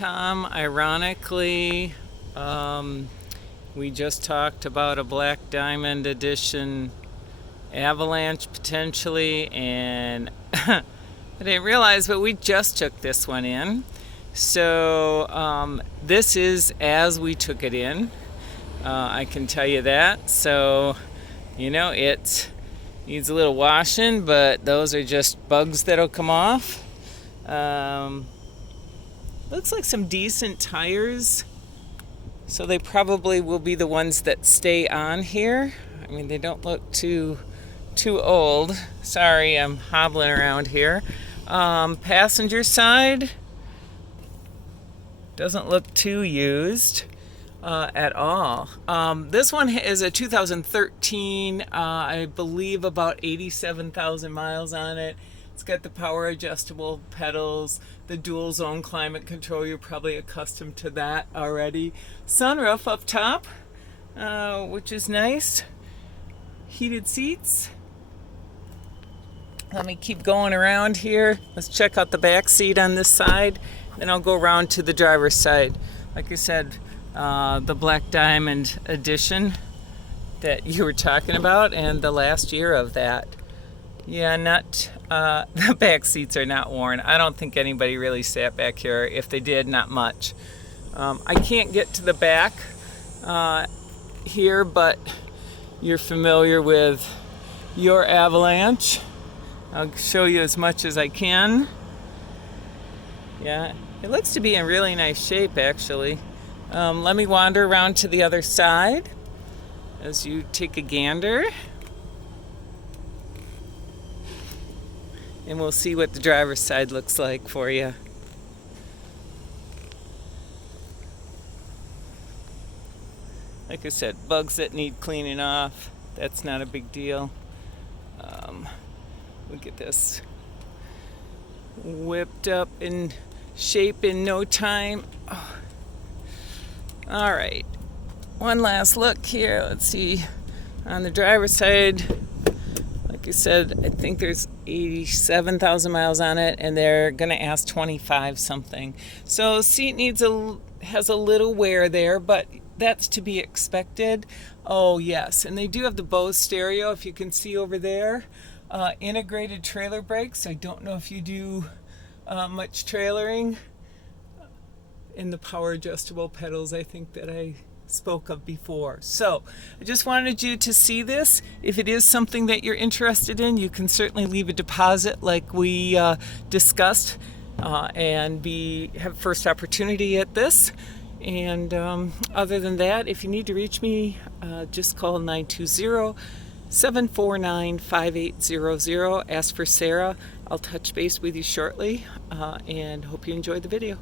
Tom. Ironically, we just talked about a Black Diamond Edition Avalanche potentially, and I didn't realize, but we just took this one in. So this is as we took it in. I can tell you that. So, it needs a little washing, but those are just bugs that'll come off. Looks like some decent tires, so they probably will be the ones that stay on here. I mean, they don't look too old. Sorry, I'm hobbling around here. Passenger side doesn't look too used at all. This one is a 2013, I believe about 87,000 miles on it. It's got the power adjustable pedals, the dual zone climate control. You're probably accustomed to that already. Sunroof up top, which is nice. Heated seats. Let me keep going around here. Let's check out the back seat on this side. Then I'll go around to the driver's side. Like I said, the Black Diamond Edition that you were talking about, and the last year of that. Yeah, the back seats are not worn. I don't think anybody really sat back here. If they did, not much. I can't get to the back here, but you're familiar with your Avalanche. I'll show you as much as I can. Yeah, it looks to be in really nice shape, actually. Let me wander around to the other side as you take a gander. And we'll see what the driver's side looks like for you. Like I said, bugs that need cleaning off. That's not a big deal. We'll get this whipped up in shape in no time. Oh. All right. One last look here. Let's see. On the driver's side, like I said, I think there's 87,000 miles on it, and they're going to ask 25 something. So seat has a little wear there, but that's to be expected. Oh yes, and they do have the Bose stereo, if you can see over there. Integrated trailer brakes. I don't know if you do much trailering. In the power adjustable pedals, I think that I spoke of before. So I just wanted you to see this. If it is something that you're interested in, you can certainly leave a deposit like we discussed and have first opportunity at this. And other than that, if you need to reach me, just call 920-749-5800. Ask for Sarah. I'll touch base with you shortly, and hope you enjoyed the video.